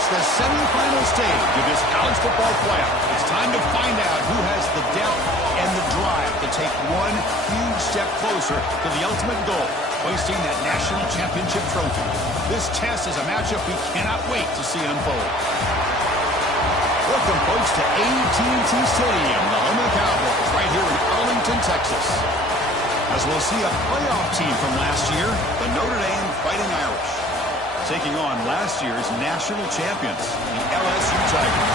reached the semifinal stage of this college football playoff. It's time to find out who has the depth and the drive to take one huge step closer to the ultimate goal, hoisting that national championship trophy. This test is a matchup we cannot wait to see unfold. Welcome, folks, to AT&T Stadium, the home of the Cowboys, right here in Arlington, Texas. As we'll see a playoff team from last year, the Notre Dame Fighting Irish, taking on last year's national champions, the LSU Tigers.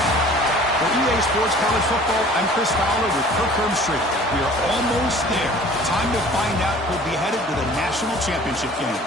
For EA Sports College Football, I'm Chris Fowler with Kirk Herbstreit. We are almost there. Time to find out who'll be headed to the national championship game.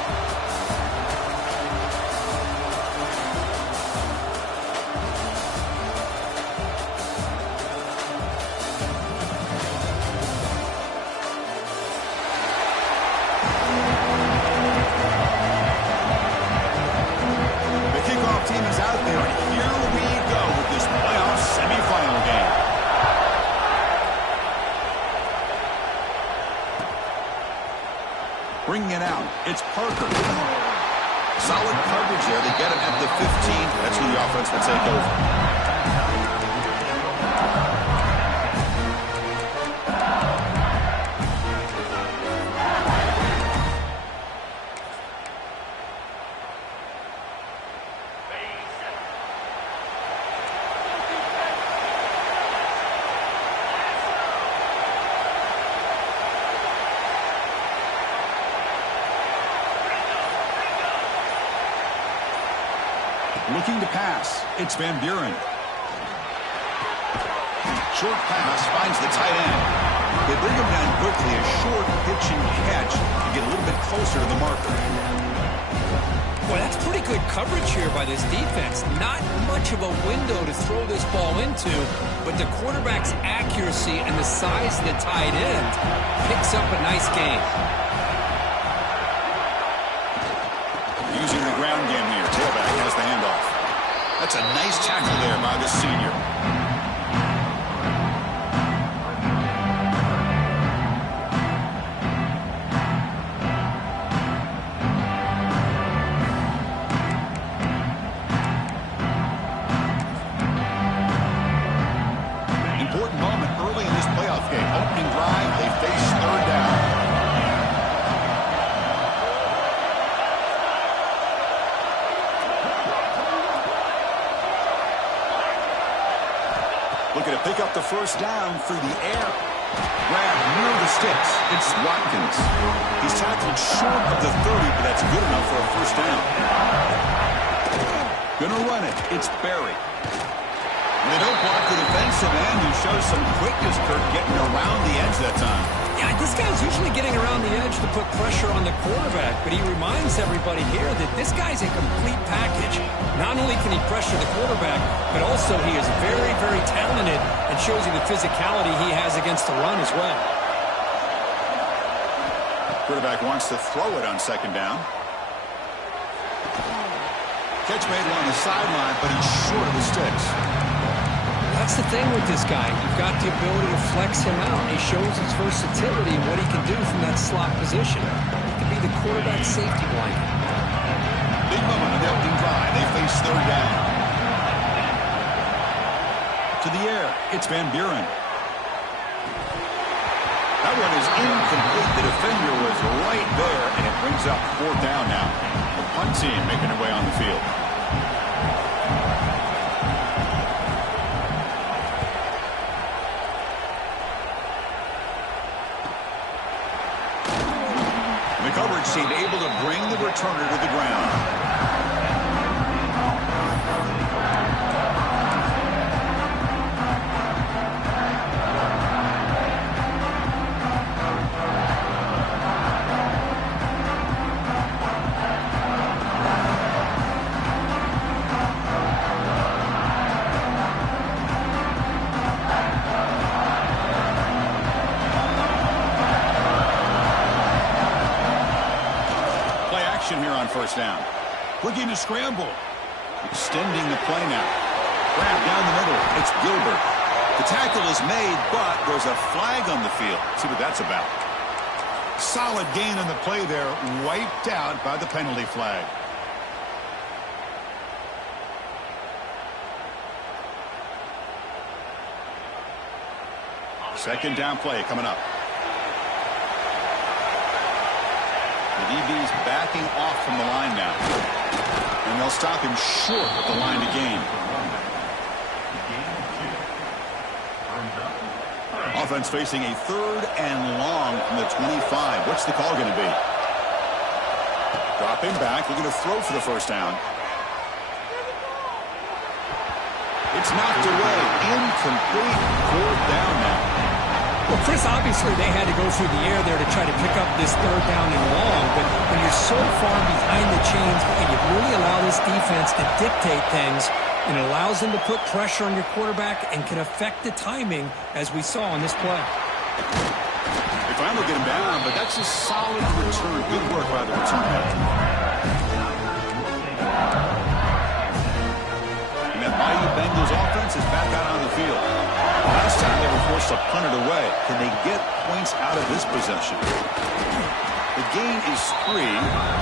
Bringing it out, it's Parker. Solid coverage there. They get him at the 15. That's who the offense will take over. Looking to pass, it's Van Buren. Short pass finds the tight end. They bring him down quickly, a short pitch and catch to get a little bit closer to the marker. Well, that's pretty good coverage here by this defense. Not much of a window to throw this ball into, but the quarterback's accuracy and the size of the tight end picks up a nice gain. Using the ground game here. Tailback has the handoff. That's a nice tackle there by the senior. Important moment early in this playoff game. Opening drive, they face third down. Looking to pick up the first down through the air. Grab near the sticks. It's Watkins. He's tackled short of the 30, but that's good enough for a first down. Gonna run it. It's Berry. And they don't block the defensive end, who shows some quickness, Kirk, getting around the edge that time. Yeah, this guy's usually getting around the edge to put pressure on the quarterback, but he reminds everybody here that this guy's a complete package. Not only can he pressure the quarterback, but also he is very, very talented and shows you the physicality he has against the run as well. Quarterback wants to throw it on second down. Catch made on the sideline, but he's short of the sticks. That's the thing with this guy. You've got the ability to flex him out. He shows his versatility and what he can do from that slot position. He can be the quarterback safety blanket. Big moment on the opening drive. They face third down. To the air. It's Van Buren. That one is incomplete. The defender was right there, and it brings up fourth down now. The punt team making their way on the field. The coverage seemed able to bring the returner to the ground. Here on first down. Looking to scramble. Extending the play now. Grab down the middle. It's Gilbert. The tackle is made, but there's a flag on the field. Let's see what that's about. Solid gain on the play there. Wiped out by the penalty flag. Second down play coming up. The DB's backing off from the line now. And they'll stop him short of the line to gain. Offense facing a 3rd and long from the 25. What's the call going to be? Dropping back. Looking to throw for the first down. It's knocked away. Incomplete. 4th down now. Well, Chris, obviously they had to go through the air there to try to pick up this 3rd down and long, but when you're so far behind the chains and you really allow this defense to dictate things, and it allows them to put pressure on your quarterback and can affect the timing, as we saw on this play. They finally get him down, but that's a solid return. Good work by the return man. And that Bayou Bengals offense is back out on the field. Last time they were forced to punt it away. Can they get points out of this possession? The gain is 3.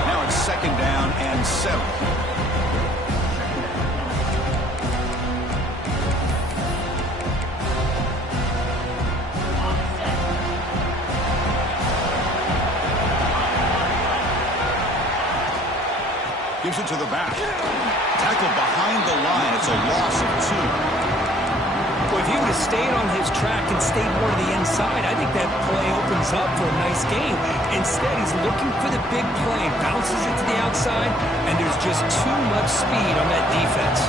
Now it's 2nd down and 7. Gives it to the back. Tackle behind the line. It's a loss of 2. Well, if he would have stayed on his track and stayed more to the inside, I think that play opens up for a nice game. Instead, he's looking for the big play, bounces it to the outside, and there's just too much speed on that defense.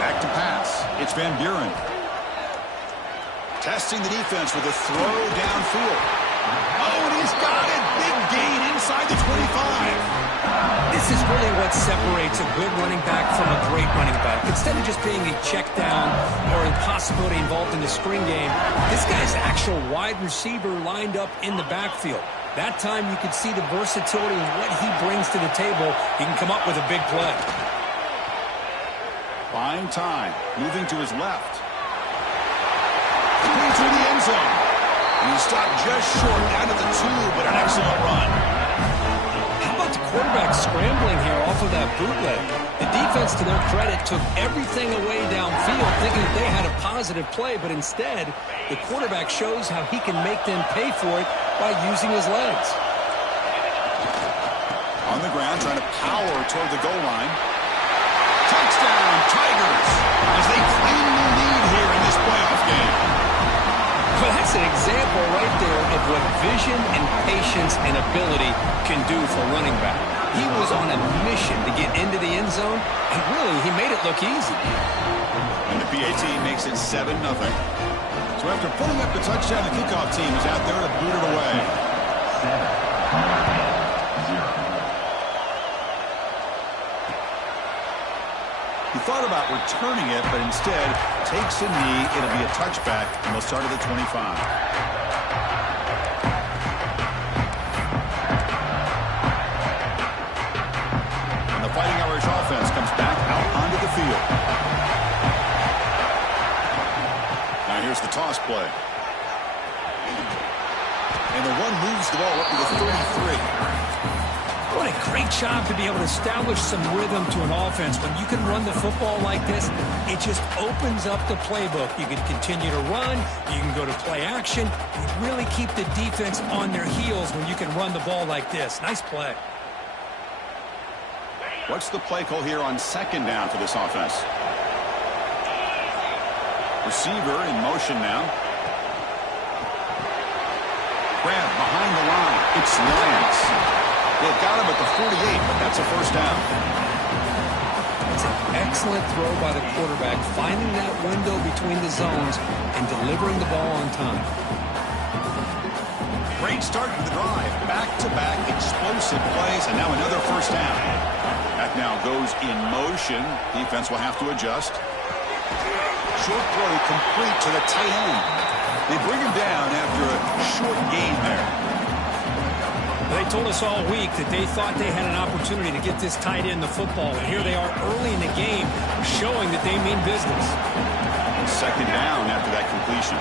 Back to pass. It's Van Buren. Testing the defense with a throw downfield. Oh, and he's got it. Big gain inside the 25. This is really what separates a good running back from a great running back. Instead of just being a check down or a possibility involved in the screen game, this guy's actual wide receiver lined up in the backfield. That time you could see the versatility and what he brings to the table. He can come up with a big play. Buying time. Moving to his left. Complete through the end zone. And he stopped just short out of the 2, but an excellent run. The quarterback scrambling here off of that bootleg. The defense, to their credit, took everything away downfield thinking that they had a positive play, but instead the quarterback shows how he can make them pay for it by using his legs. On the ground, trying to power toward the goal line. Touchdown, Tigers, as they claim the lead here in this playoff game. Well, that's an example right there of what vision and patience and ability can do for a running back. He was on a mission to get into the end zone, and really, he made it look easy. And the PAT makes it 7-0. So after pulling up the touchdown, the kickoff team is out there to boot it away. 7-0. He thought about returning it, but instead takes a knee. It'll be a touchback, and they'll start at the 25. And the Fighting Irish offense comes back out onto the field. Now here's the toss play. And the one moves the ball up to the 33. What a great job to be able to establish some rhythm to an offense. When you can run the football like this, it just opens up the playbook. You can continue to run. You can go to play action. You really keep the defense on their heels when you can run the ball like this. Nice play. What's the play call here on 2nd down for this offense? Receiver in motion now. Grab behind the line. It's Lyons. They've got him at the 48, but that's a first down. It's an excellent throw by the quarterback, finding that window between the zones and delivering the ball on time. Great start to the drive. Back-to-back explosive plays, and now another first down. That now goes in motion. Defense will have to adjust. Short throw complete to the tight end. They bring him down after a short gain there. They told us all week that they thought they had an opportunity to get this tight end the football, and here they are early in the game showing that they mean business. 2nd down after that completion.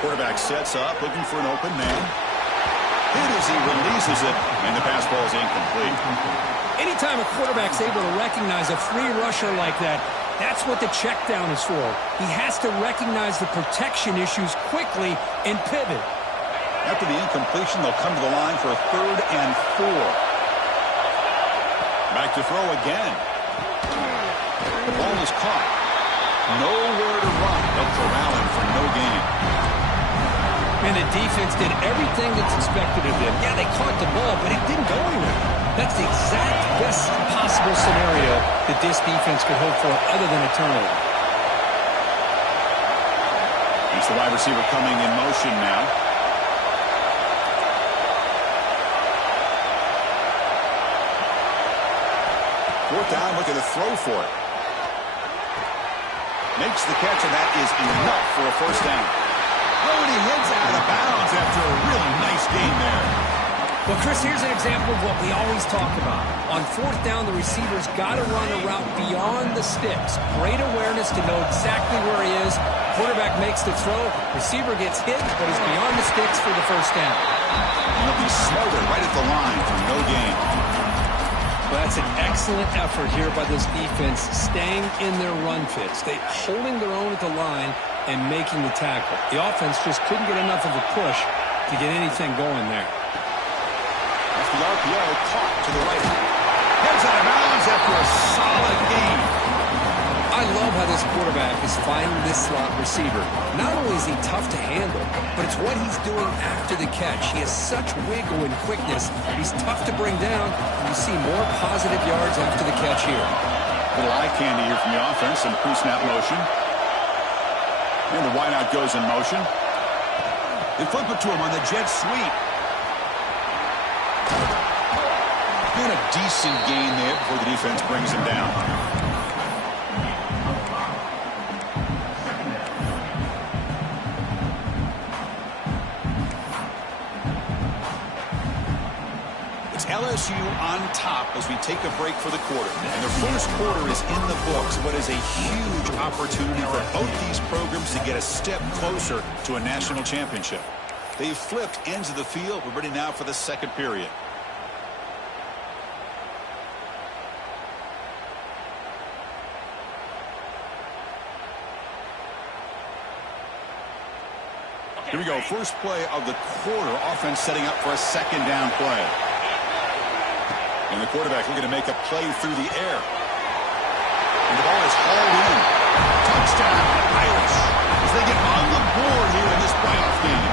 Quarterback sets up, looking for an open man. hit as he releases it, and the pass ball is incomplete. Anytime a quarterback's able to recognize a free rusher like that, that's what the check down is for. He has to recognize the protection issues quickly and pivot. After the incompletion, they'll come to the line for a 3rd and 4. Back to throw again. The ball is caught. Nowhere to run. They'll corral him for no gain. And the defense did everything that's expected of them. Yeah, they caught the ball, but it didn't go anywhere. That's the exact best possible scenario that this defense could hope for other than a turnover. He's the wide receiver coming in motion now. Fourth down, looking to throw for it. Makes the catch, and that is enough for a first down. Oh, and he heads out of bounds after a really nice gain there. Well, Chris, here's an example of what we always talk about. On fourth down, the receiver's got to run a route beyond the sticks. Great awareness to know exactly where he is. Quarterback makes the throw. Receiver gets hit, but is beyond the sticks for the first down. And he'll be smothered right at the line for no gain. Well, that's an excellent effort here by this defense, staying in their run fits. They holding their own at the line and making the tackle. The offense just couldn't get enough of a push to get anything going there. That's the RPO caught to the right. Heads out of bounds after a solid gain. I love how this quarterback is finding this slot receiver. Not only is he tough to handle, but it's what he's doing after the catch. He has such wiggle and quickness. He's tough to bring down, and you see more positive yards after the catch here. Little eye candy here from the offense in pre-snap motion. And the wideout goes in motion. They flip it to him on the jet sweep. And a decent gain there before the defense brings him down. It's LSU on top as we take a break for the quarter. And the first quarter is in the books. What is a huge opportunity for both these programs to get a step closer to a national championship. They've flipped ends of the field. We're ready now for the second period. Here we go. First play of the quarter. Offense setting up for a second down play. And the quarterback looking to make a play through the air. And the ball is hauled in. Touchdown, Irish, as they get on the board here in this playoff game.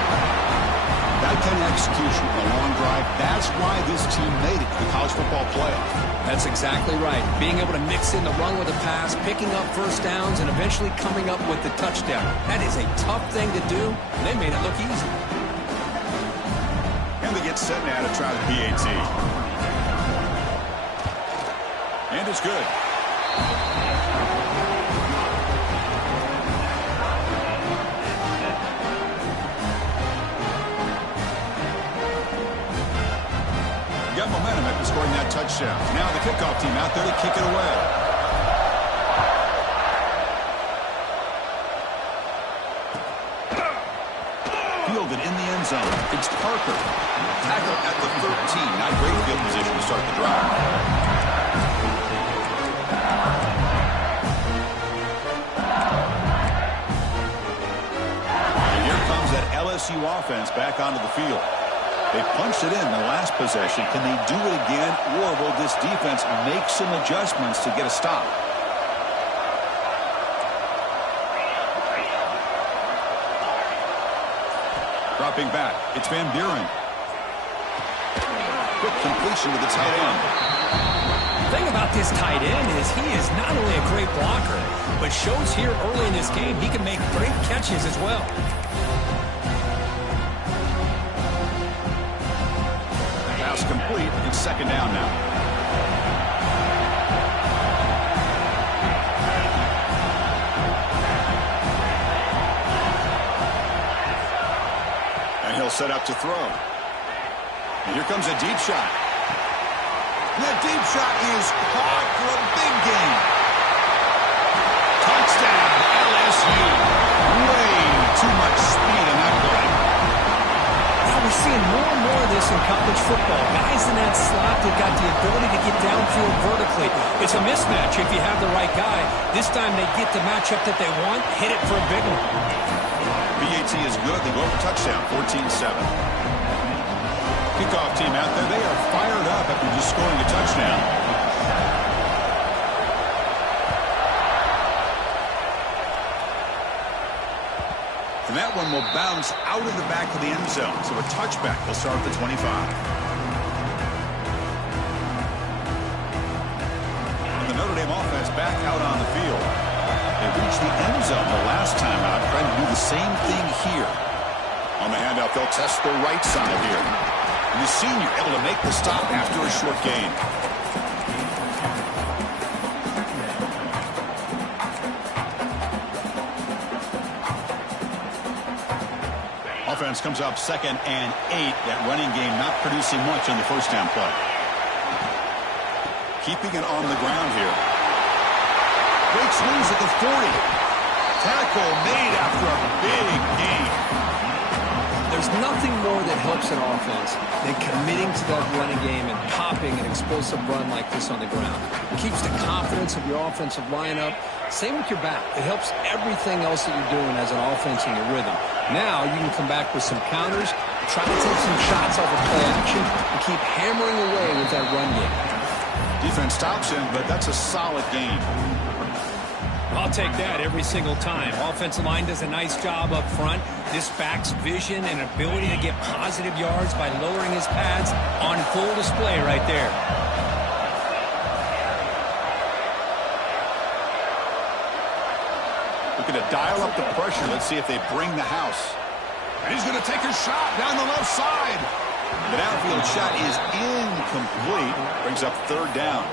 That kind of execution, a long drive, that's why this team made it to the college football playoff. That's exactly right. Being able to mix in the run with a pass, picking up first downs, and eventually coming up with the touchdown. That is a tough thing to do, and they made it look easy. And they get set now to try the PAT. And it's good. Got momentum after scoring that touchdown. Now the kickoff team out there to kick it away. Fielded in the end zone. It's Parker. Tackled at the 13. Not great field position to start the drive. And here comes that LSU offense back onto the field. They punched it in the last possession. Can they do it again, or will this defense make some adjustments to get a stop? Dropping back, it's Van Buren. Quick completion to the tight end. The thing about this tight end is he is not only a great blocker, but shows here early in this game he can make great catches as well. Complete. It's second down now. And he'll set up to throw. And here comes a deep shot. And that deep shot is caught for a big gain. Touchdown, LSU. Way too much speed in that play. We're seeing more and more of this in college football. Guys in that slot that got the ability to get downfield vertically. It's a mismatch if you have the right guy. This time they get the matchup that they want, hit it for a big one. BAT is good. They go for touchdown, 14-7. Kickoff team out there. They are fired up after just scoring a touchdown. And that one will bounce out of the back of the end zone. So a touchback will start at the 25. And the Notre Dame offense back out on the field. They reached the end zone the last time out, trying to do the same thing here. On the handout, they'll test the right side here. And the senior able to make the stop after a short gain. Offense comes up 2nd and 8. That running game not producing much on the first down play. Keeping it on the ground here. Breaks loose at the 40. Tackle made after a big gain. There's nothing more that helps an offense than committing to that running game and popping an explosive run like this on the ground. It keeps the confidence of your offensive lineup. Same with your back. It helps everything else that you're doing as an offense in your rhythm. Now you can come back with some counters, try to take some shots off of play action, and keep hammering away with that run game. Defense stops him, but that's a solid gain. I'll take that every single time. Offensive line does a nice job up front. This back's vision and ability to get positive yards by lowering his pads on full display right there. Looking to dial up the pressure. Let's see if they bring the house. And he's going to take a shot down the left side. The downfield shot is incomplete. Brings up 3rd down.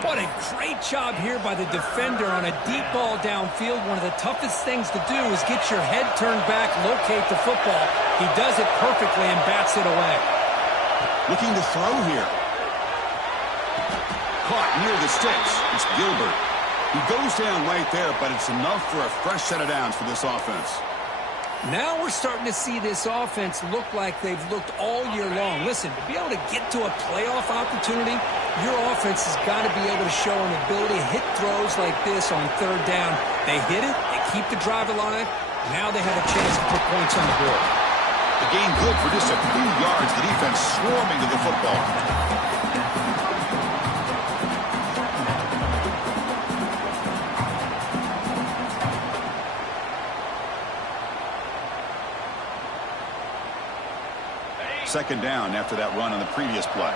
What a great job here by the defender on a deep ball downfield. One of the toughest things to do is get your head turned back, locate the football. He does it perfectly and bats it away. Looking to throw here. Caught near the sticks. It's Gilbert. He goes down right there, but it's enough for a fresh set of downs for this offense. Now we're starting to see this offense look like they've looked all year long. Listen, to be able to get to a playoff opportunity, your offense has got to be able to show an ability to hit throws like this on 3rd down. They hit it, they keep the drive alive. Now they have a chance to put points on the board. The gain good for just a few yards. The defense swarming to the football. Second down after that run on the previous play.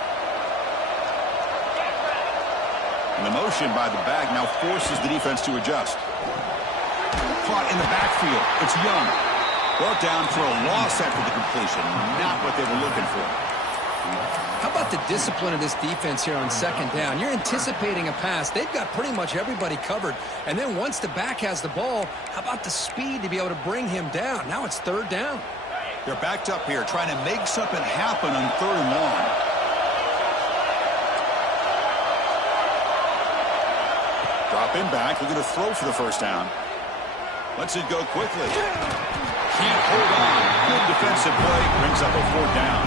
And the motion by the back now forces the defense to adjust. Caught in the backfield. It's Young. Brought down for a loss after the completion. Not what they were looking for. How about the discipline of this defense here on 2nd down? You're anticipating a pass. They've got pretty much everybody covered. And then once the back has the ball, how about the speed to be able to bring him down? Now it's 3rd down. They're backed up here, trying to make something happen on 3rd and long. Dropping back, looking to throw for the first down. Lets it go quickly. Can't hold on. Good defensive play, brings up a 4th down.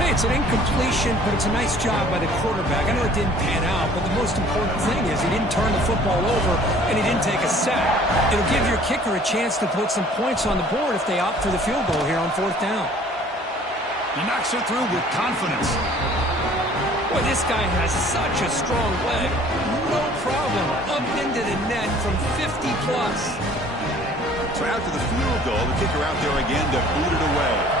Hey, it's an incompletion, but it's a nice job by the quarterback. I know it didn't pan out, but the most important thing is he didn't turn the football over and he didn't take a sack. It'll give your kicker a chance to put some points on the board if they opt for the field goal here on 4th down. He knocks it through with confidence. Boy, this guy has such a strong leg. No problem. Up into the net from 50+. So after the field goal, the kicker out there again to boot it away.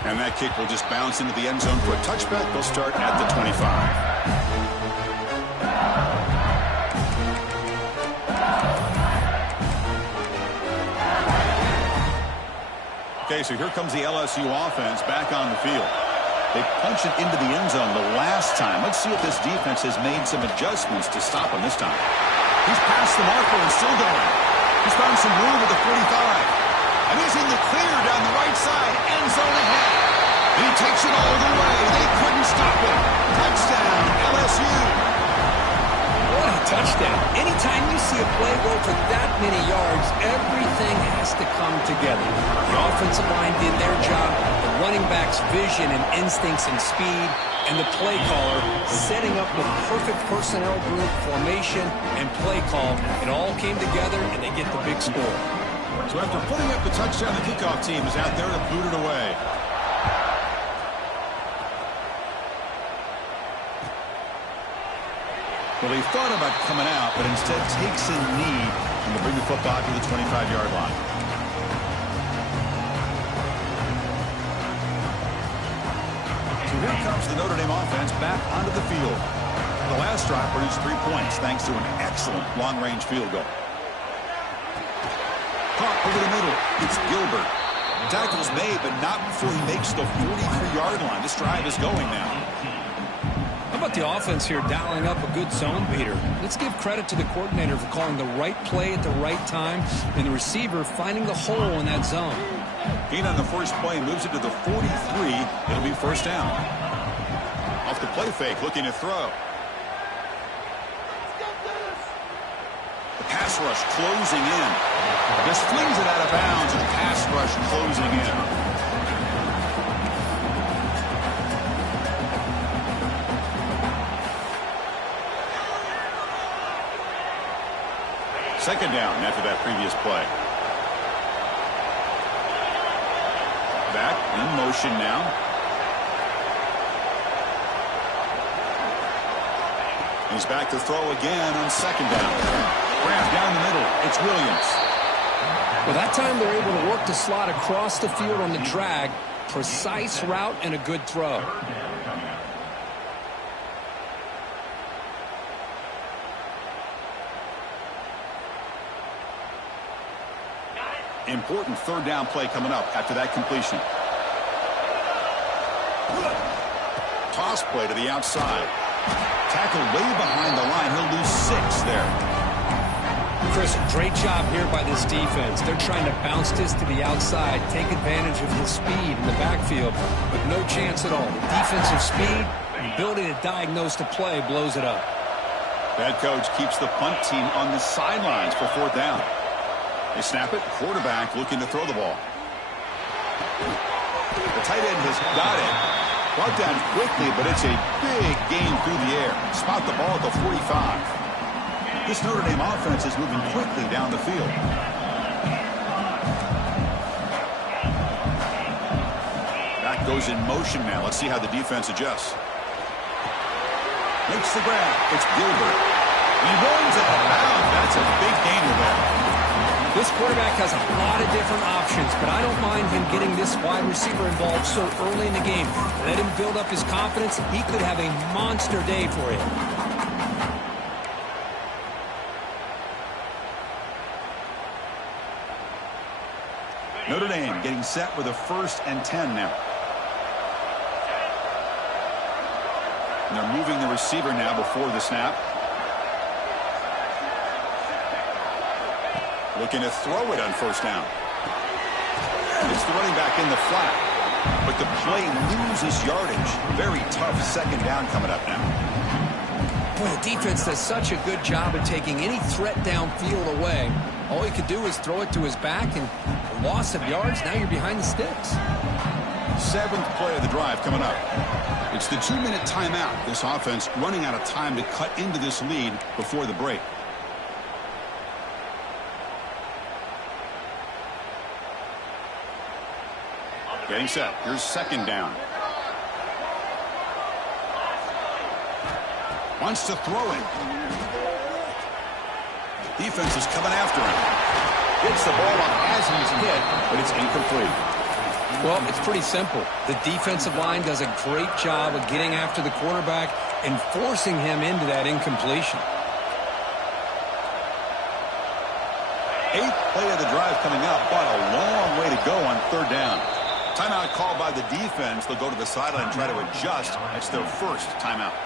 And that kick will just bounce into the end zone for a touchback. They'll start at the 25. Okay, so here comes the LSU offense back on the field. They punch it into the end zone the last time. Let's see if this defense has made some adjustments to stop him this time. He's past the marker and still going. He's found some room at the 45. And he's in the clear down the right side. End zone ahead. And he takes it all the way. They couldn't stop him. Touchdown, LSU. What a touchdown. Anytime you see a play go for that many yards, everything has to come together. The offensive line did their job, the running back's vision and instincts and speed, and the play caller setting up the perfect personnel group, formation, and play call. It all came together, and they get the big score. So after putting up the touchdown, the kickoff team is out there to boot it away. Well, he thought about coming out, but instead takes a knee and will bring the football to the 25-yard line. So here comes the Notre Dame offense back onto the field. The last drive produced 3 points thanks to an excellent long-range field goal. Caught over the middle. It's Gilbert. Tackle's made, but not before he makes the 43-yard line. This drive is going now. How about the offense here dialing up a good zone beater? Let's give credit to the coordinator for calling the right play at the right time and the receiver finding the hole in that zone. Gain on the first play moves it to the 43. It'll be first down. Off the play fake, looking to throw. The pass rush closing in. Just flings it out of bounds, and the pass rush closing in. Second down after that previous play. Back in motion now. He's back to throw again on second down. Grab down the middle. It's Williams. Well, that time they're able to work the slot across the field on the drag. Precise route and a good throw. Important third down play coming up after that completion. Toss play to the outside. Tackle way behind the line. He'll lose 6 there. Chris, great job here by this defense. They're trying to bounce this to the outside, take advantage of his speed in the backfield, but no chance at all. The defensive speed, the ability to diagnose the play blows it up. That coach keeps the punt team on the sidelines for fourth down. They snap it. Quarterback looking to throw the ball. The tight end has got it. Brought down quickly, but it's a big gain through the air. Spot the ball at the 45. This Notre Dame offense is moving quickly down the field. Back goes in motion now. Let's see how the defense adjusts. Makes the grab. It's Gilbert. He runs out of bounds. That's a big gainer there. This quarterback has a lot of different options, but I don't mind him getting this wide receiver involved so early in the game. Let him build up his confidence. He could have a monster day for you. Notre Dame getting set with a 1st and 10 now. And they're moving the receiver now before the snap. Looking to throw it on first down. It's the running back in the flat. But the play loses yardage. Very tough second down coming up now. Boy, the defense does such a good job of taking any threat downfield away. All he could do is throw it to his back, and a loss of yards, now you're behind the sticks. 7th play of the drive coming up. It's the 2-minute timeout. This offense running out of time to cut into this lead before the break. Getting set. Here's second down. Wants to throw it. Defense is coming after him. Gets the ball up as he's hit, but it's incomplete. Well, it's pretty simple. The defensive line does a great job of getting after the quarterback and forcing him into that incompletion. 8th play of the drive coming up, but a long way to go on third down. Timeout called by the defense. They'll go to the sideline and try to adjust. It's their first timeout.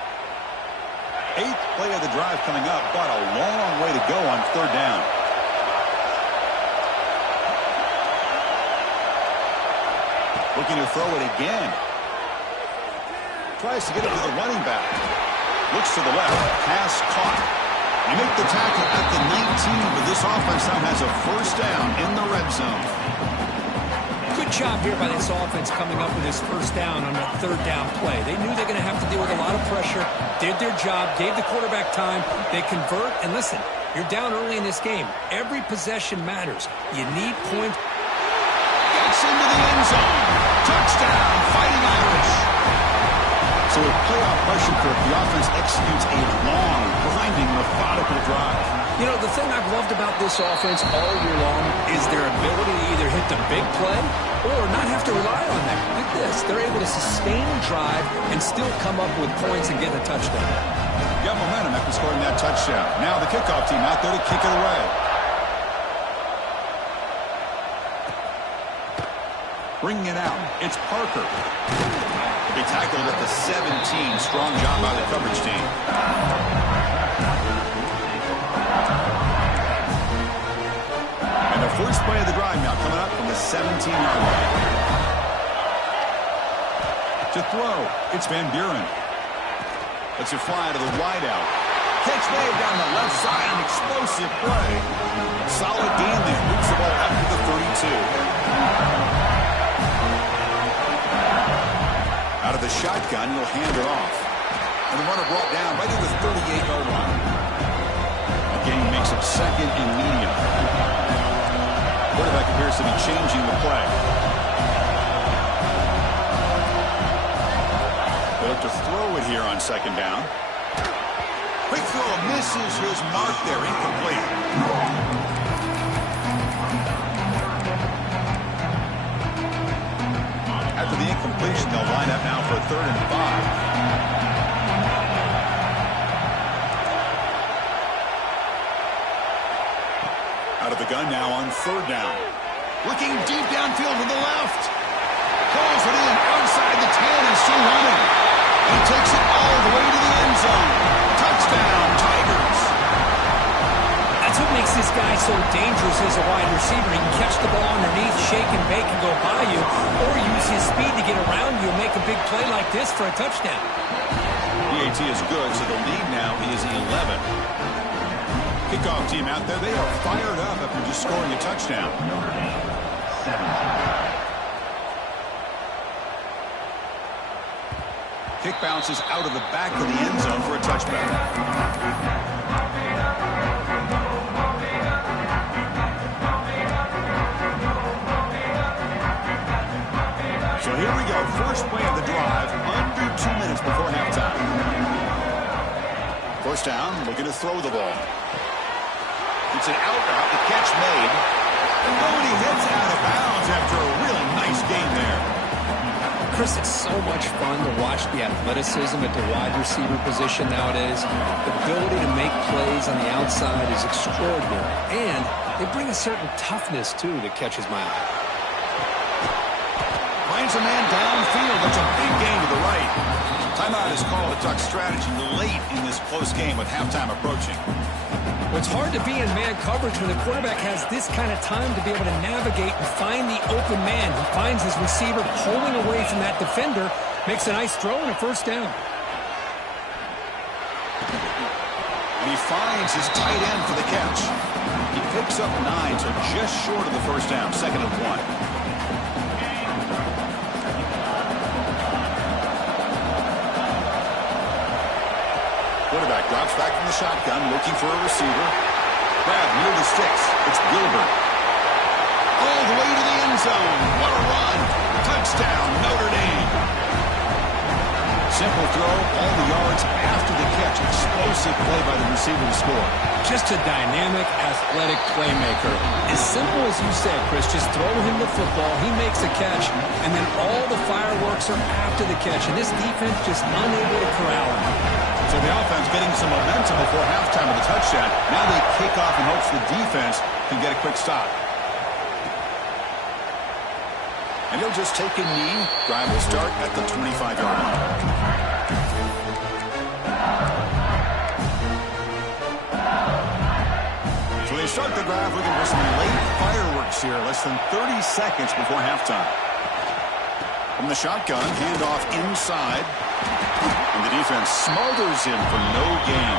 8th play of the drive coming up, but a long way to go on third down. Looking to throw it again. Tries to get it to the running back. Looks to the left. Pass caught. You make the tackle at the 19, but this offense now has a first down in the red zone. Good job here by this offense coming up with this first down on that third down play. They knew they're going to have to deal with a lot of pressure, did their job, gave the quarterback time. They convert, and listen, you're down early in this game. Every possession matters. You need points. Gets into the end zone. Touchdown, Fighting Irish. So with playoff pressure, Kirk, the offense executes a long, grinding, methodical drive. You know, the thing I've loved about this offense all year long is their ability to either hit the big play or not have to rely on that. Like this, they're able to sustain a drive and still come up with points and get a touchdown. Got momentum after scoring that touchdown. Now the kickoff team out there to kick it away. Bringing it out, it's Parker. They tackled at the 17. Strong job by the coverage team. And the first play of the drive now coming up from the 17-yard line. To throw, it's Van Buren. Lets it fly to the wideout. Catch made down the left side, an explosive play. Solid gain there, moves the ball up to the 32. Out of the shotgun, he'll hand it off. And the runner brought down right at the 38-yard line. The game makes it second and medium. Quarterback appears to be changing the play. They look to throw it here on second down. Quick throw, misses his mark there, incomplete. After the incompletion, they'll line up now for a 3rd and 5. Out of the gun now on 3rd down. Looking deep downfield to the left. Pulls it in outside the 10 and still running. He takes it all the way to the end zone. Touchdown, Tigers. That's what makes this guy so dangerous as a wide receiver. He can catch the ball underneath, shake and bake and go by you, or use his speed to get around you and make a big play like this for a touchdown. PAT is good, so the lead now is 11. Kickoff team out there, they are fired up after just scoring a touchdown. Kick bounces out of the back of the end zone for a touchback. So here we go, first play of the drive, under 2 minutes before halftime. First down, looking to throw the ball. It's an out route, the catch made. Oh, and he hits out of bounds after a really nice game there. Chris, it's so much fun to watch the athleticism at the wide receiver position nowadays. The ability to make plays on the outside is extraordinary. And they bring a certain toughness, too, that catches my eye. Finds a man downfield. That's a big gain to the right. Timeout is called to talk strategy late in this close game with halftime approaching. Well, it's hard to be in man coverage when the quarterback has this kind of time to be able to navigate and find the open man. He finds his receiver pulling away from that defender, makes a nice throw and a first down. And he finds his tight end for the catch. He picks up 9, so just short of the first down, 2nd and 1. Quarterback drops back from the shotgun, looking for a receiver. Grab near the sticks. It's Gilbert. All the way to the end zone. What a run. Touchdown, Notre Dame. Simple throw, all the yards after the catch. Explosive play by the receiver to score. Just a dynamic, athletic playmaker. As simple as you said, Chris, just throw him the football, he makes a catch, and then all the fireworks are after the catch. And this defense just unable to corral him. So the offense getting some momentum before halftime of the touchdown. Now they kick off in hopes the defense can get a quick stop. And he'll just take a knee. Drive will start at the 25-yard line. So they start the drive looking for some late fireworks here. Less than 30 seconds before halftime. From the shotgun, handoff inside. And the defense smothers him for no gain.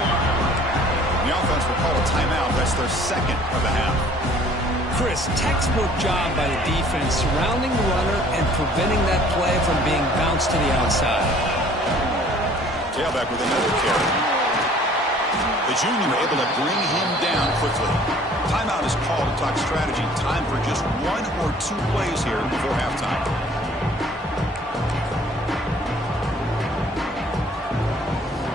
The offense will call a timeout. That's their second of the half. Chris, textbook job by the defense surrounding the runner and preventing that play from being bounced to the outside. Tailback with another carry. The junior able to bring him down quickly. Timeout is called to talk strategy. Time for just 1 or 2 plays here before halftime.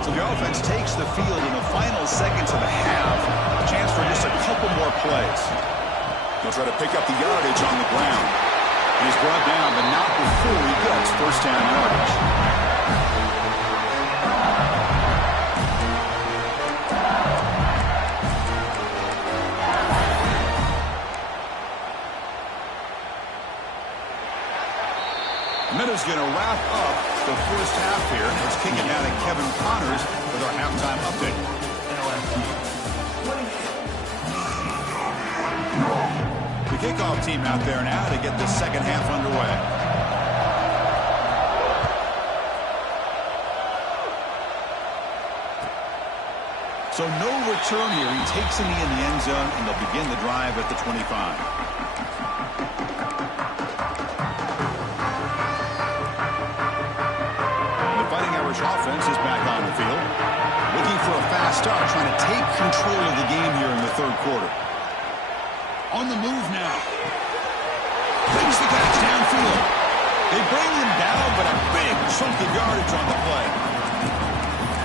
So the offense takes the field in the final seconds of the half. A chance for just a couple more plays. He'll try to pick up the yardage on the ground. And he's brought down, but not before he gets first down yardage. Minute's going to wrap up the first half here. Let's kick it down to Kevin Connors with our halftime update. The kickoff team out there now to get the second half underway. So no return here. He takes it in the end zone, and they'll begin the drive at the 25. Offense is back on the field. Looking for a fast start, trying to take control of the game here in the third quarter. On the move now. Brings the catch downfield. They bring him down, but a big chunk of yardage on the play.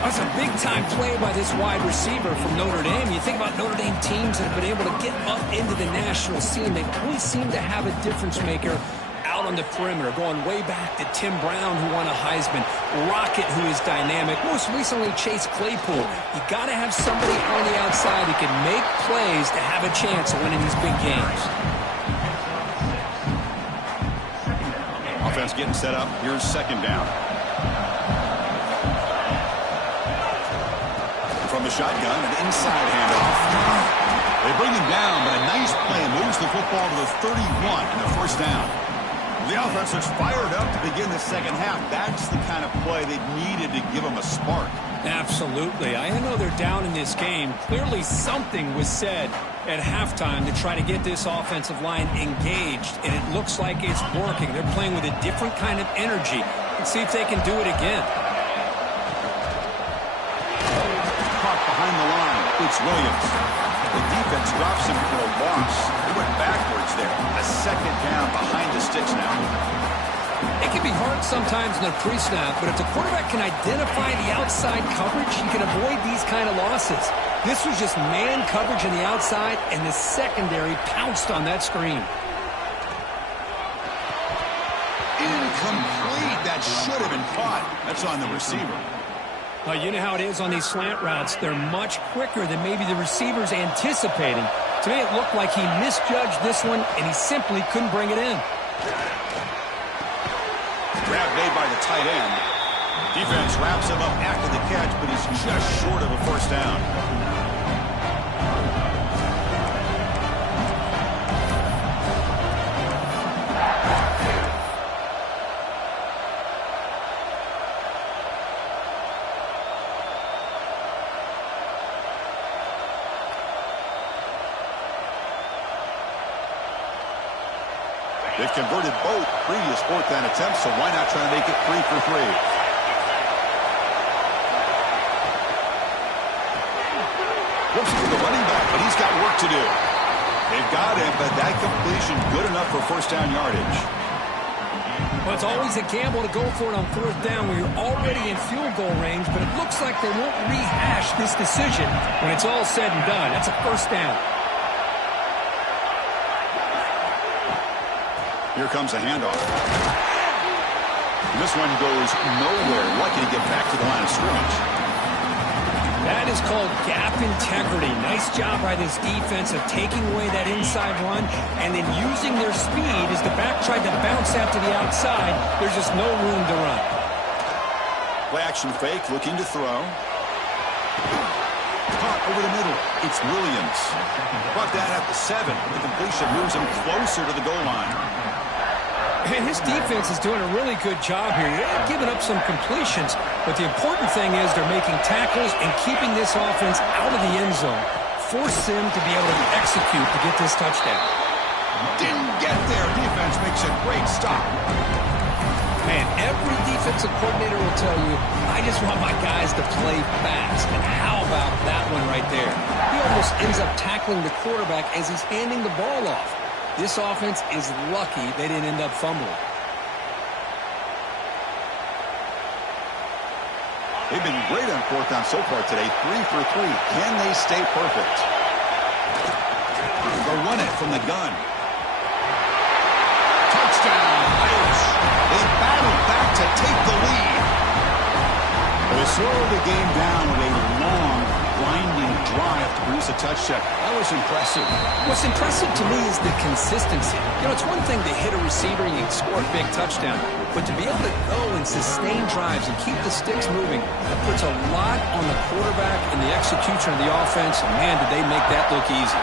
That's a big-time play by this wide receiver from Notre Dame. You think about Notre Dame teams that have been able to get up into the national scene. They always seem to have a difference maker out on the perimeter, going way back to Tim Brown, who won a Heisman, Rocket, who is dynamic, most recently Chase Claypool. You got to have somebody on the outside who can make plays to have a chance of winning these big games. Offense getting set up. Here's second down. From the shotgun, an inside handoff. They bring him down, but a nice play moves the football to the 31 and a first down. The offense looks fired up to begin the second half. That's the kind of play they needed to give them a spark. Absolutely. I know they're down in this game. Clearly something was said at halftime to try to get this offensive line engaged, and it looks like it's working. They're playing with a different kind of energy. Let's see if they can do it again. Caught behind the line. It's Williams. The defense drops him for a loss. He went backwards there. A second down behind the sticks now. It can be hard sometimes in a pre-snap, but if the quarterback can identify the outside coverage, he can avoid these kind of losses. This was just man coverage on the outside, and the secondary pounced on that screen. Incomplete. That should have been caught. That's on the receiver. Well, you know how it is on these slant routes. They're much quicker than maybe the receiver's anticipating. To me, it looked like he misjudged this one, and he simply couldn't bring it in. Grab made by the tight end. Defense wraps him up after the catch, but he's just short of a first down. They've converted both previous fourth down attempts, so why not try to make it 3 for 3? Looks for the running back, but he's got work to do. They've got him, but that completion good enough for first down yardage. Well, it's always a gamble to go for it on fourth down when you're already in field goal range, but it looks like they won't rehash this decision when it's all said and done. That's a first down. Here comes a handoff. And this one goes nowhere. Lucky to get back to the line of scrimmage. That is called gap integrity. Nice job by this defense of taking away that inside run and then using their speed as the back tried to bounce out to the outside. There's just no room to run. Play action fake, looking to throw. Caught over the middle. It's Williams. Brought down at the 7. The completion moves him closer to the goal line. And his defense is doing a really good job here. They're giving up some completions, but the important thing is they're making tackles and keeping this offense out of the end zone. Force them to be able to execute to get this touchdown. Didn't get there. Defense makes a great stop. Man, every defensive coordinator will tell you, I just want my guys to play fast. And how about that one right there? He almost ends up tackling the quarterback as he's handing the ball off. This offense is lucky they didn't end up fumbling. They've been great on fourth down so far today. 3 for 3. Can they stay perfect? They'll run it from the gun. Touchdown, Irish. They battle back to take the lead. They slow the game down with a long, grinding drive to produce a touchdown. That was impressive. What's impressive to me is the consistency. You know, it's one thing to hit a receiver and you can score a big touchdown, but to be able to go and sustain drives and keep the sticks moving, that puts a lot on the quarterback and the execution of the offense, and man, did they make that look easy.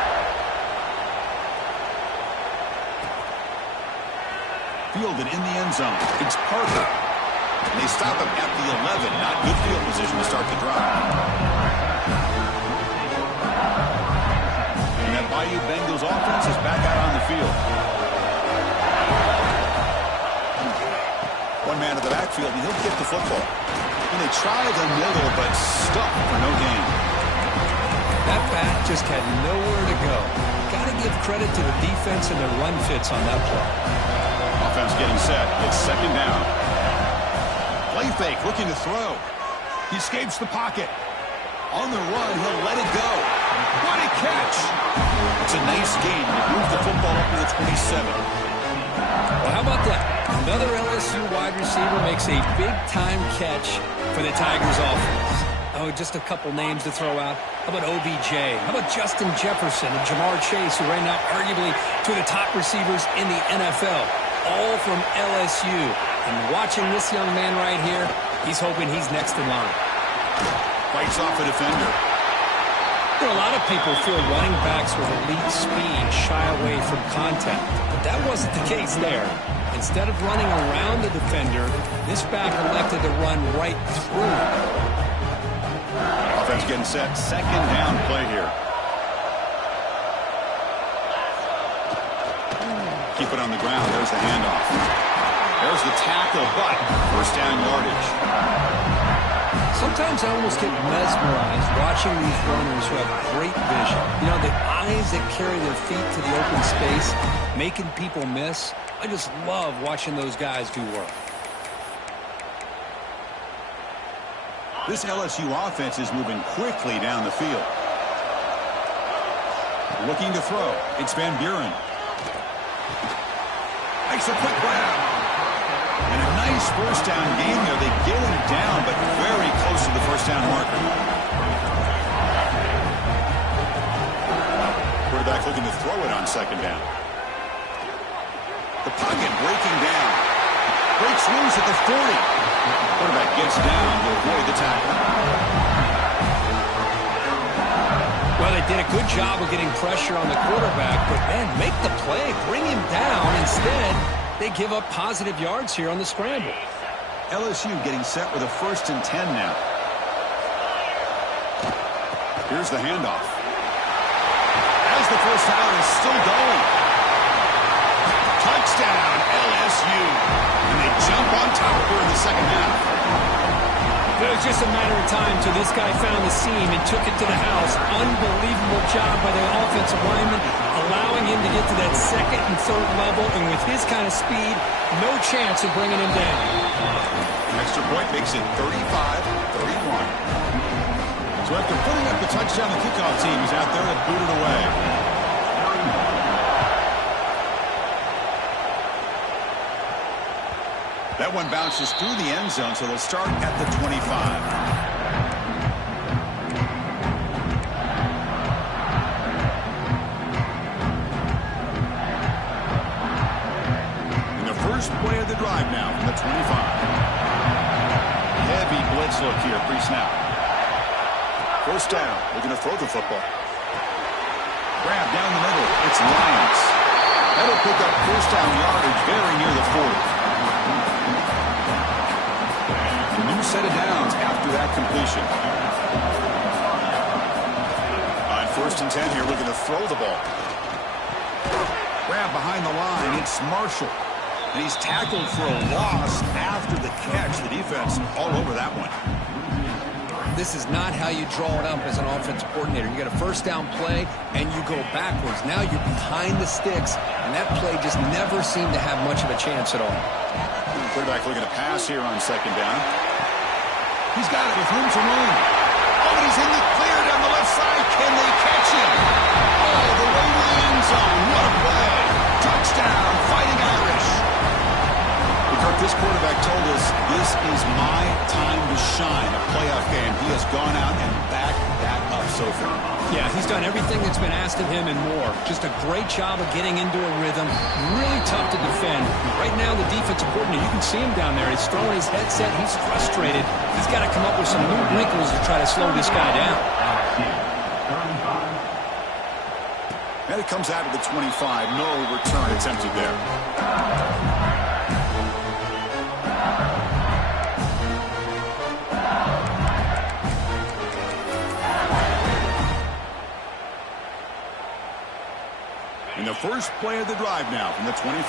Fielded in the end zone. It's Parker. And they stop him at the 11. Not good field position to start the drive. And that Bayou Bengals offense is back out on the field. One man in the backfield, and he'll get the football. And they try the middle, but stuck for no gain. That back just had nowhere to go. Got to give credit to the defense and their run fits on that play. Offense getting set. It's second down. Play fake, looking to throw. He escapes the pocket. On the run, he'll let it go. What a catch! It's a nice game. He moves the football up to the 27. Well, how about that? Another LSU wide receiver makes a big-time catch for the Tigers offense. Oh, just a couple names to throw out. How about OBJ? How about Justin Jefferson and Jamar Chase, who right now arguably two of the top receivers in the NFL, all from LSU. And watching this young man right here, he's hoping he's next in line. Fights off a defender. You know, a lot of people feel running backs with elite speed shy away from contact, but that wasn't the case there. Instead of running around the defender, this back elected to run right through him. Offense getting set. Second down play here. Keep it on the ground. There's the handoff. There's the tackle, but first down yardage. Sometimes I almost get mesmerized watching these runners who have great vision. You know, the eyes that carry their feet to the open space, making people miss. I just love watching those guys do work. This LSU offense is moving quickly down the field. Looking to throw. It's Van Buren. Makes a quick grab. And a nice first down game there. They get him down, but very close to the first down marker. Quarterback looking to throw it on second down. The pocket breaking down. Breaks loose at the 40. Quarterback gets down to avoid the tackle. Well, they did a good job of getting pressure on the quarterback, but, man, make the play, bring him down. Instead, they give up positive yards here on the scramble. LSU getting set with a 1st and 10 now. Here's the handoff. As the first down is still going. Touchdown, LSU. And they jump on top here in the second half. It was just a matter of time till this guy found the seam and took it to the house. Unbelievable job by the offensive lineman, allowing him to get to that second and third level. And with his kind of speed, no chance of bringing him down. Extra point makes it 35-31. So after putting up the touchdown, the kickoff team is out there to boot it away. That one bounces through the end zone, so they'll start at the 25. In the first play of the drive now from the 25. Heavy blitz look here, pre-snap. First down, looking to throw the football. Grab down the middle, it's Lyons. That'll pick up first down yardage very near the 40. A new set of downs after that completion. On 1st and 10 here, looking to throw the ball. Grab behind the line. It's Marshall. And he's tackled for a loss after the catch. The defense all over that one. This is not how you draw it up as an offensive coordinator. You get a first down play, and you go backwards. Now you're behind the sticks, and that play just never seemed to have much of a chance at all. Quarterback looking to pass here on 2nd down. He's got it with room to run. Oh, and he's in the clear down the left side. Can they catch him? All the way to the end zone. What a play. Touchdown, Fighting Irish. Kirk, this quarterback told us this is my time to shine, a playoff game. He has gone out and backed that up so far. Yeah, he's done everything that's been asked of him and more. Just a great job of getting into a rhythm. Really tough to defend. Right now, the defensive coordinator, you can see him down there. He's throwing his headset. He's frustrated. He's got to come up with some new wrinkles to try to slow this guy down. And it comes out of the 25. No return attempted there. In the first play of the drive now from the 25.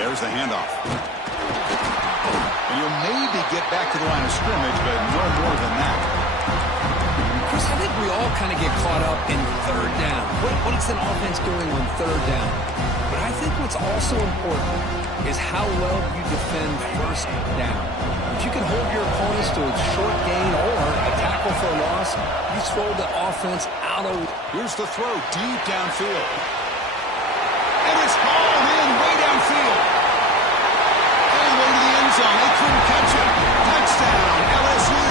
There's the handoff. And he'll maybe get back to the line of scrimmage, but no more than that. Chris, I think we all kind of get caught up in 3rd down. What is an offense doing on 3rd down? But I think what's also important is how well you defend 1st down. If you can hold your opponents to a short gain or a tackle for a loss, you throw the offense out of... Here's the throw deep downfield. And it's hauled in way downfield. All the way to the end zone. They couldn't catch him. Touchdown, LSU.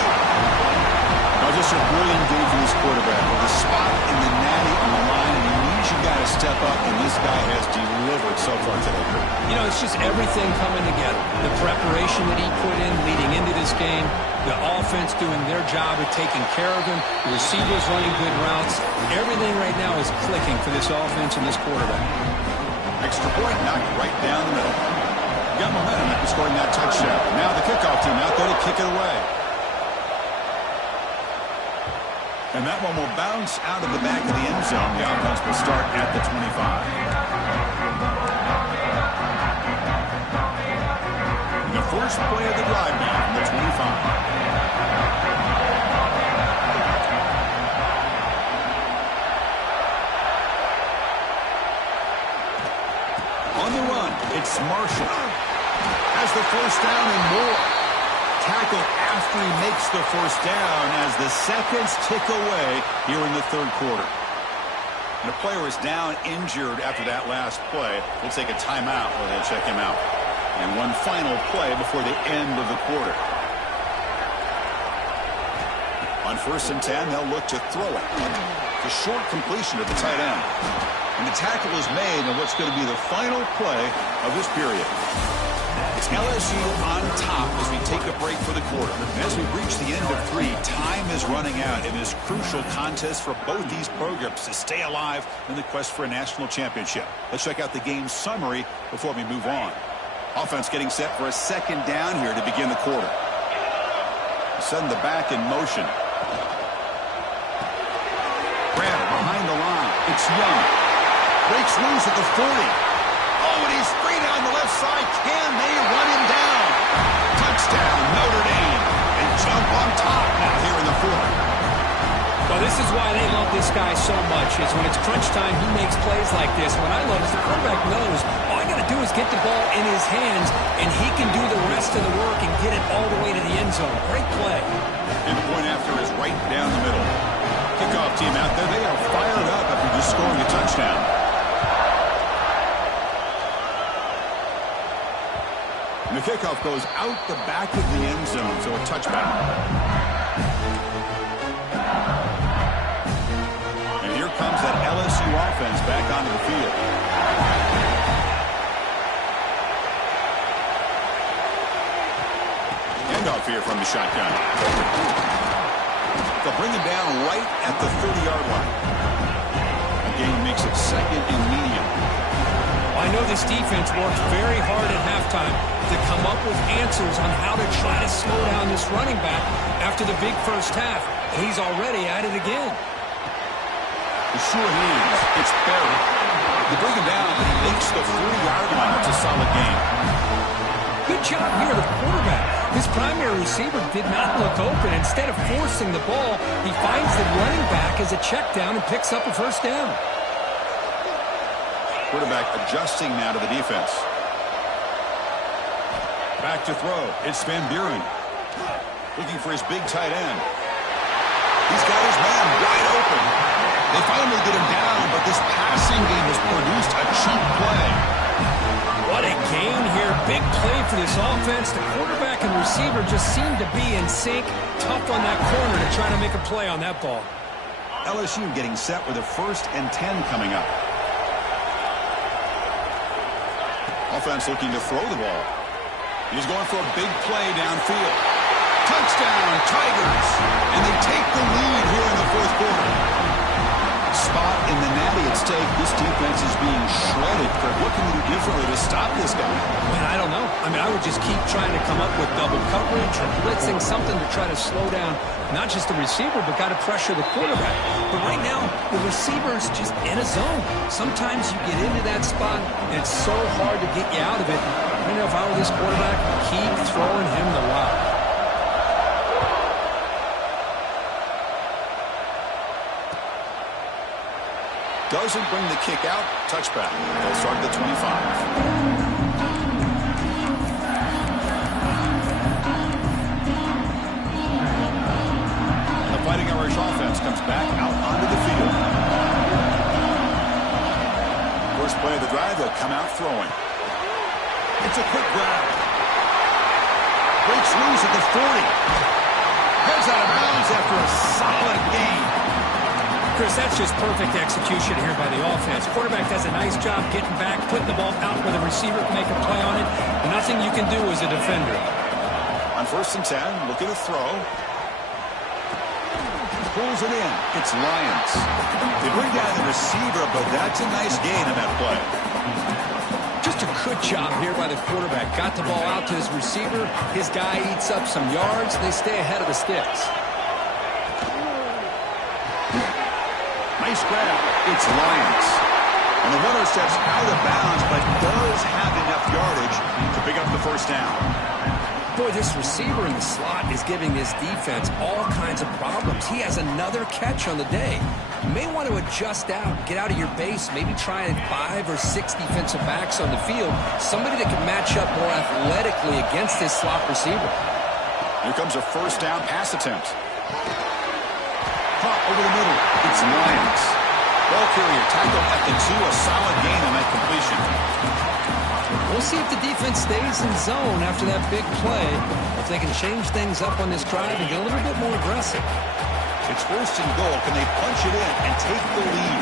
Now just a brilliant game for this quarterback. With a spot in the natty on the line, and he needs you guys to step up, and this guy has delivered so far today. You know, it's just everything coming together. The preparation that he put in leading into this game, the offense doing their job of taking care of him, the receivers running good routes. Everything right now is clicking for this offense and this quarterback. Extra point knocked right down the middle. Got momentum after scoring that touchdown. Now the kickoff team out there to kick it away. And that one will bounce out of the back of the end zone. The offense will start at the 25. The first play of the drive now from the 25. On the run, it's Marshall. Has the first down and more. Tackle after he makes the first down as the seconds tick away here in the 3rd quarter. And the player is down injured after that last play. We'll take a timeout while they check him out. And one final play before the end of the quarter. On 1st and 10, they'll look to throw it. The short completion to the tight end. And the tackle is made on what's going to be the final play of this period. It's LSU on top as we take a break for the quarter. And as we reach the end of 3, time is running out in this crucial contest for both these programs to stay alive in the quest for a national championship. Let's check out the game summary before we move on. Offense getting set for a 2nd down here to begin the quarter. Send the back in motion. Grab behind the line. It's Young. Breaks loose at the 40. Oh, and he's free down the left side. Can they run him down? Touchdown, Notre Dame. And jump on top now here in the 4th. Well, this is why they love this guy so much, is when it's crunch time, he makes plays like this. What I love is the quarterback knows all I got to do is get the ball in his hands, and he can do the rest of the work and get it all the way to the end zone. Great play. And the point after is right down the middle. Kickoff team out there, they are fired up after just scoring a touchdown. And the kickoff goes out the back of the end zone, so a touchback. And here comes that LSU offense back onto the field. Handoff here from the shotgun. They'll bring him down right at the 30-yard line. gain makes it second and medium. I know this defense worked very hard at halftime to come up with answers on how to try to slow down this running back after the big first half. And he's already at it again. The sure hands. It's buried. They bring him down, but he makes the 3-yard line. It's a solid gain. Good job here, the quarterback. His primary receiver did not look open. Instead of forcing the ball, he finds the running back as a check down and picks up a first down. Quarterback adjusting now to the defense. Back to throw. It's Van Buren. Looking for his big tight end. He's got his man wide open. They finally get him down, but this passing game has produced a cheap play. What a gain here. Big play for this offense. The quarterback and receiver just seem to be in sync. Tough on that corner to try to make a play on that ball. LSU getting set with a 1st and 10 coming up. Offense looking to throw the ball. He's going for a big play downfield. Touchdown, Tigers! And they take the lead here in the 4th quarter. Spot in the natty at stake. This defense is being shredded. But what can you do differently to stop this guy? Man, I don't know. I would just keep trying to come up with double coverage or blitzing, something to try to slow down not just the receiver, but got to pressure the quarterback. But right now, the receiver's just in a zone. Sometimes you get into that spot, and it's so hard to get you out of it. I know if I were this quarterback, keep throwing him the rock. Doesn't bring the kick out. Touchback. They'll start at the 25. Fighting Irish offense comes back out onto the field. First play of the drive, they'll come out throwing. It's a quick grab. Breaks loose at the 40. Heads out of bounds after a solid gain. Chris, that's just perfect execution here by the offense. Quarterback does a nice job getting back, putting the ball out where the receiver can make a play on it. Nothing you can do as a defender. On 1st and 10, look at a throw. Pulls it in. It's Lions. They bring down the receiver, but that's a nice gain in that play. Just a good job here by the quarterback. Got the ball out to his receiver. His guy eats up some yards. They stay ahead of the sticks. Nice grab. It's Lions. And the runner steps out of bounds, but does have enough yardage to pick up the first down. Boy, this receiver in the slot is giving this defense all kinds of problems. He has another catch on the day. You may want to adjust out, get out of your base, maybe try 5 or 6 defensive backs on the field, somebody that can match up more athletically against this slot receiver. Here comes a first down pass attempt. Caught over the middle. It's Lions. Ball carrier tackled at the 2, a solid gain on that completion. We'll see if the defense stays in zone after that big play, if they can change things up on this drive and get a little bit more aggressive. It's 1st and goal. Can they punch it in and take the lead?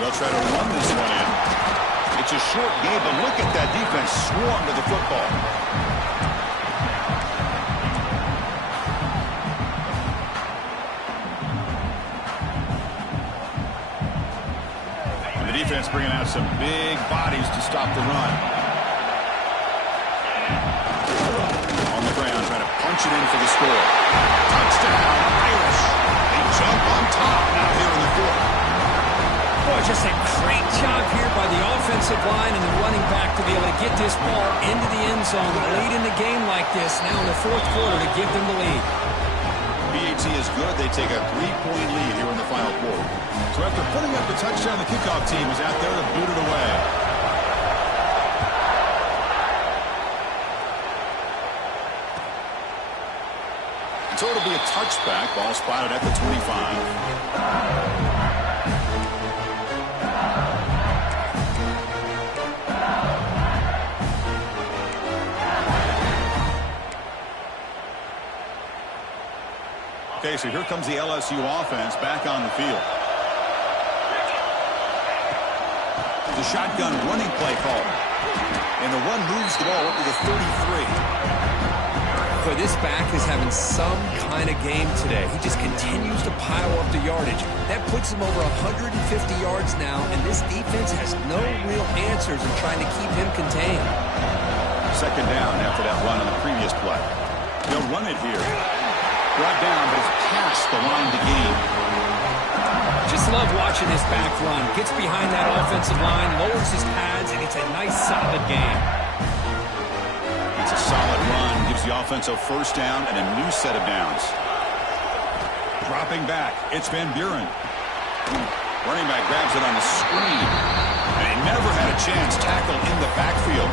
They'll try to run this one in. It's a short game, but look at that defense swarm to the football. Defense bringing out some big bodies to stop the run. On the ground, trying to punch it in for the score. Touchdown, Irish. They jump on top now here in the 4th. Boy, just a great job here by the offensive line and the running back to be able to get this ball into the end zone late in the game like this, now in the 4th quarter to give them the lead. BAT is good. They take a 3-point lead here in the final quarter. So after putting up the touchdown, the kickoff team is out there to boot it away. So it'll be a touchback. Ball spotted at the 25. Okay, so here comes the LSU offense back on the field. The shotgun running play call. And the run moves the ball up to the 33. Boy, this back is having some kind of game today. He just continues to pile up the yardage. That puts him over 150 yards now, and this defense has no real answers in trying to keep him contained. Second down after that run on the previous play. They'll run it here. Brought down, but it's past the line to gain. Just love watching this back run. Gets behind that offensive line, lowers his pads, and it's a nice, solid game. It's a solid run. Gives the offense a first down and a new set of downs. Dropping back. It's Van Buren. Running back grabs it on the screen. And he never had a chance. Tackle in the backfield.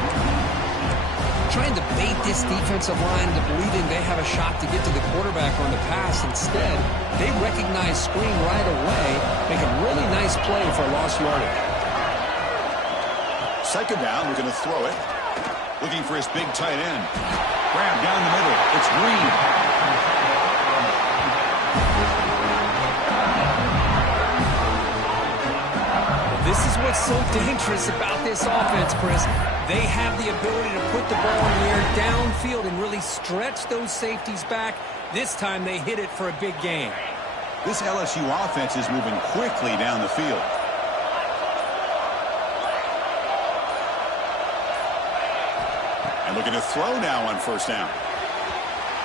Trying to bait this defensive line into believing they have a shot to get to the quarterback on the pass. Instead, they recognize screen right away, make a really nice play for a lost yardage. Second down, we're going to throw it. Looking for his big tight end. Grab down the middle. It's Green. This is what's so dangerous about this offense, Chris. They have the ability to put the ball in the air downfield and really stretch those safeties back. This time they hit it for a big gain. This LSU offense is moving quickly down the field. And looking to throw now on first down.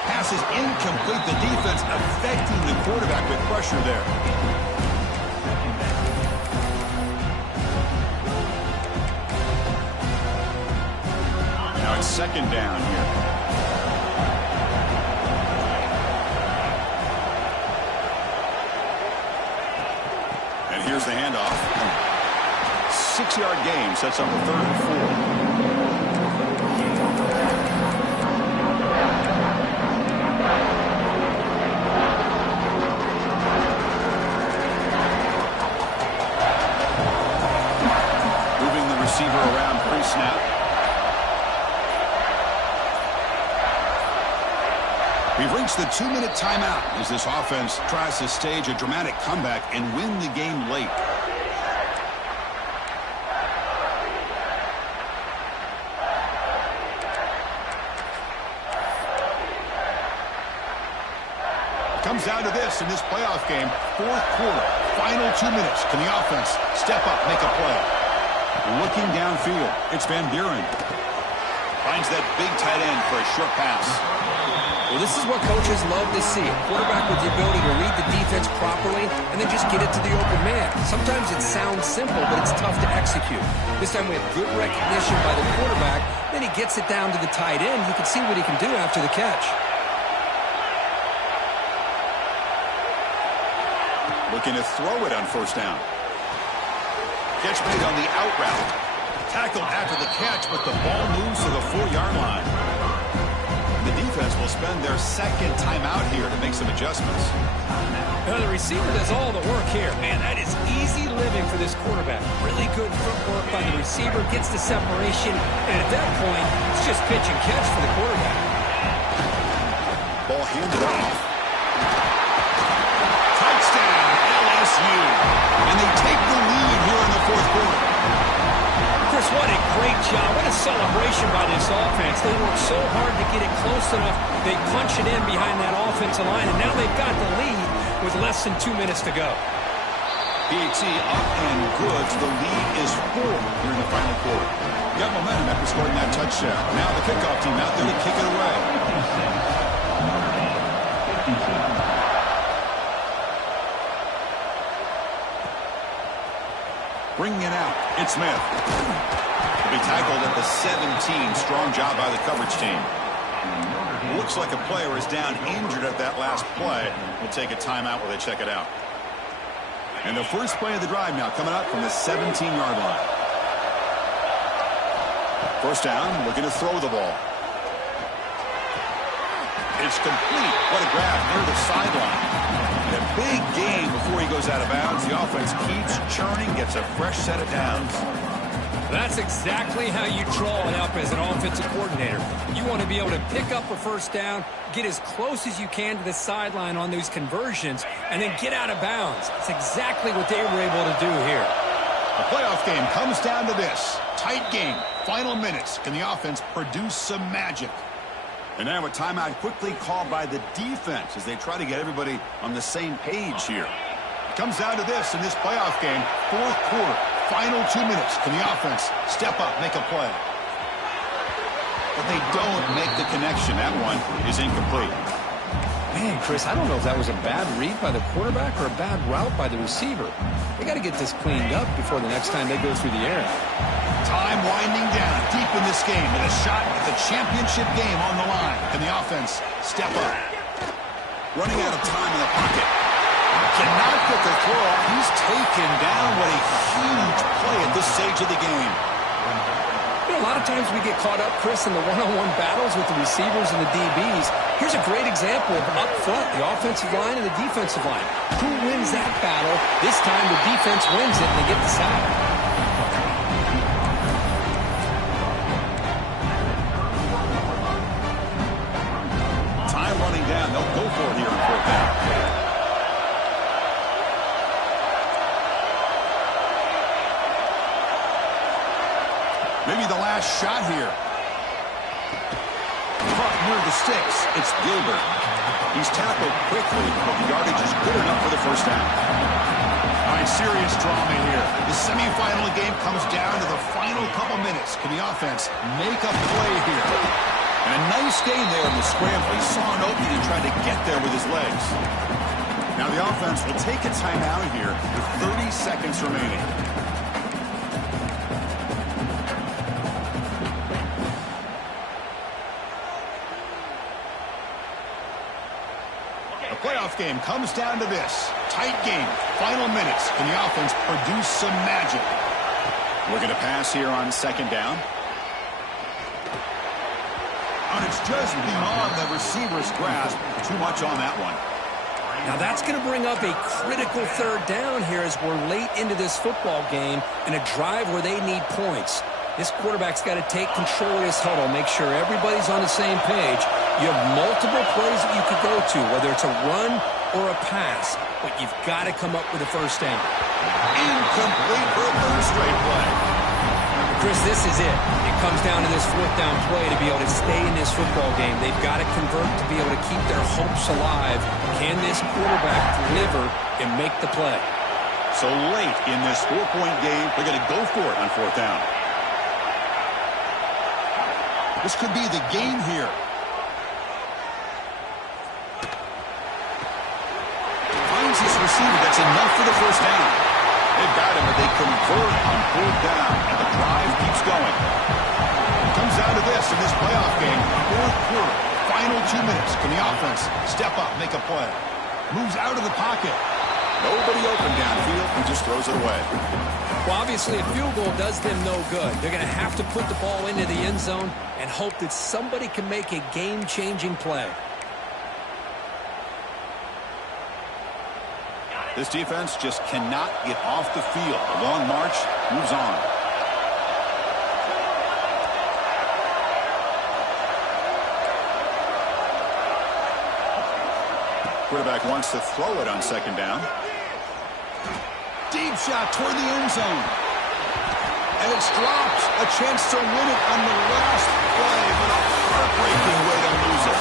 Pass is incomplete. The defense affecting the quarterback with pressure there. Now it's second down here. And here's the handoff. 6-yard gain sets up a 3rd and 4. Receiver around pre-snap. We've reached the 2-minute timeout as this offense tries to stage a dramatic comeback and win the game late. Comes down to this in this playoff game. 4th quarter, final 2 minutes. Can the offense step up, make a play? Looking downfield, it's Van Buren. Finds that big tight end for a short pass. Well, this is what coaches love to see. A quarterback with the ability to read the defense properly and then just get it to the open man. Sometimes it sounds simple, but it's tough to execute. This time we have good recognition by the quarterback. Then he gets it down to the tight end. You can see what he can do after the catch. Looking to throw it on first down. Catch made on the out route. Tackled after the catch, but the ball moves to the 4-yard line. The defense will spend their second timeout here to make some adjustments. Now the receiver does all the work here. Man, that is easy living for this quarterback. Really good footwork by the receiver, gets the separation, and at that point, it's just pitch and catch for the quarterback. Ball handed off. Touchdown, LSU. And they take the lead here in the 4th quarter. Chris, what a great job. What a celebration by this offense. They worked so hard to get it close enough. They punch it in behind that offensive line, and now they've got the lead with less than 2 minutes to go. PAT up and good. The lead is 4 here in the final quarter. Got momentum after scoring that touchdown. Now the kickoff team out there to kick it away. Bringing it out, it's Smith. He'll be tackled at the 17. Strong job by the coverage team. Looks like a player is down injured at that last play. We'll take a timeout while they check it out. And the first play of the drive now coming up from the 17-yard line. First down, looking to throw the ball. It's complete. What a grab near the sideline. And a big gain before he goes out of bounds. The offense keeps churning, gets a fresh set of downs. That's exactly how you draw it up as an offensive coordinator. You want to be able to pick up a first down, get as close as you can to the sideline on those conversions, and then get out of bounds. That's exactly what they were able to do here. The playoff game comes down to this. Tight game, final minutes. Can the offense produce some magic? And now a timeout quickly called by the defense as they try to get everybody on the same page here. It comes down to this in this playoff game. Fourth quarter, final 2 minutes. Can the offense step up, make a play? But they don't make the connection. That one is incomplete. Man, Chris, I don't know if that was a bad read by the quarterback or a bad route by the receiver. They got to get this cleaned up before the next time they go through the air. Time winding down deep in this game with a shot at the championship game on the line. Can the offense step up? Running out of time in the pocket. Cannot get the throw off. He's taken down. What a huge play at this stage of the game. You know, a lot of times we get caught up, Chris, in the one-on-one battles with the receivers and the DBs. Here's a great example of up front, the offensive line and the defensive line. Who wins that battle? This time the defense wins it and they get the sack. Time running down. They'll go for it here on fourth down. Maybe the last shot here. Caught near the sticks. It's Gilbert. He's tackled quickly, but the yardage is good enough for the first down. All right, serious drama here. The semifinal game comes down to the final couple minutes. Can the offense make a play here? And a nice gain there in the scramble. He saw an opening and tried to get there with his legs. Now the offense will take a timeout here with 30 seconds remaining. Playoff game comes down to this. Tight game. Final minutes. Can the offense produce some magic? Looking to pass here on second down. And it's just beyond the receiver's grasp. Too much on that one. Now that's going to bring up a critical third down here as we're late into this football game in a drive where they need points. This quarterback's got to take control of this huddle, make sure everybody's on the same page. You have multiple plays that you could go to, whether it's a run or a pass, but you've got to come up with a first down. Incomplete for a third straight play. Chris, this is it. It comes down to this fourth down play to be able to stay in this football game. They've got to convert to be able to keep their hopes alive. Can this quarterback deliver and make the play? So late in this 4-point game, they're going to go for it on fourth down. This could be the game here. Finds his receiver. That's enough for the first down. They've got him, but they convert on fourth down, and the drive keeps going. It comes down to this in this playoff game. Fourth quarter, final 2 minutes. Can the offense step up, make a play? Moves out of the pocket. Nobody open downfield. He just throws it away. Well, obviously, a field goal does them no good. They're going to have to put the ball into the end zone and hope that somebody can make a game-changing play. This defense just cannot get off the field. A long march moves on. Quarterback wants to throw it on second down. Deep shot toward the end zone. And it's dropped. A chance to win it on the last play, but a heartbreaking way to lose it.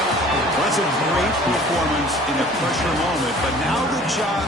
Well, that's a great performance in a pressure moment, but now the job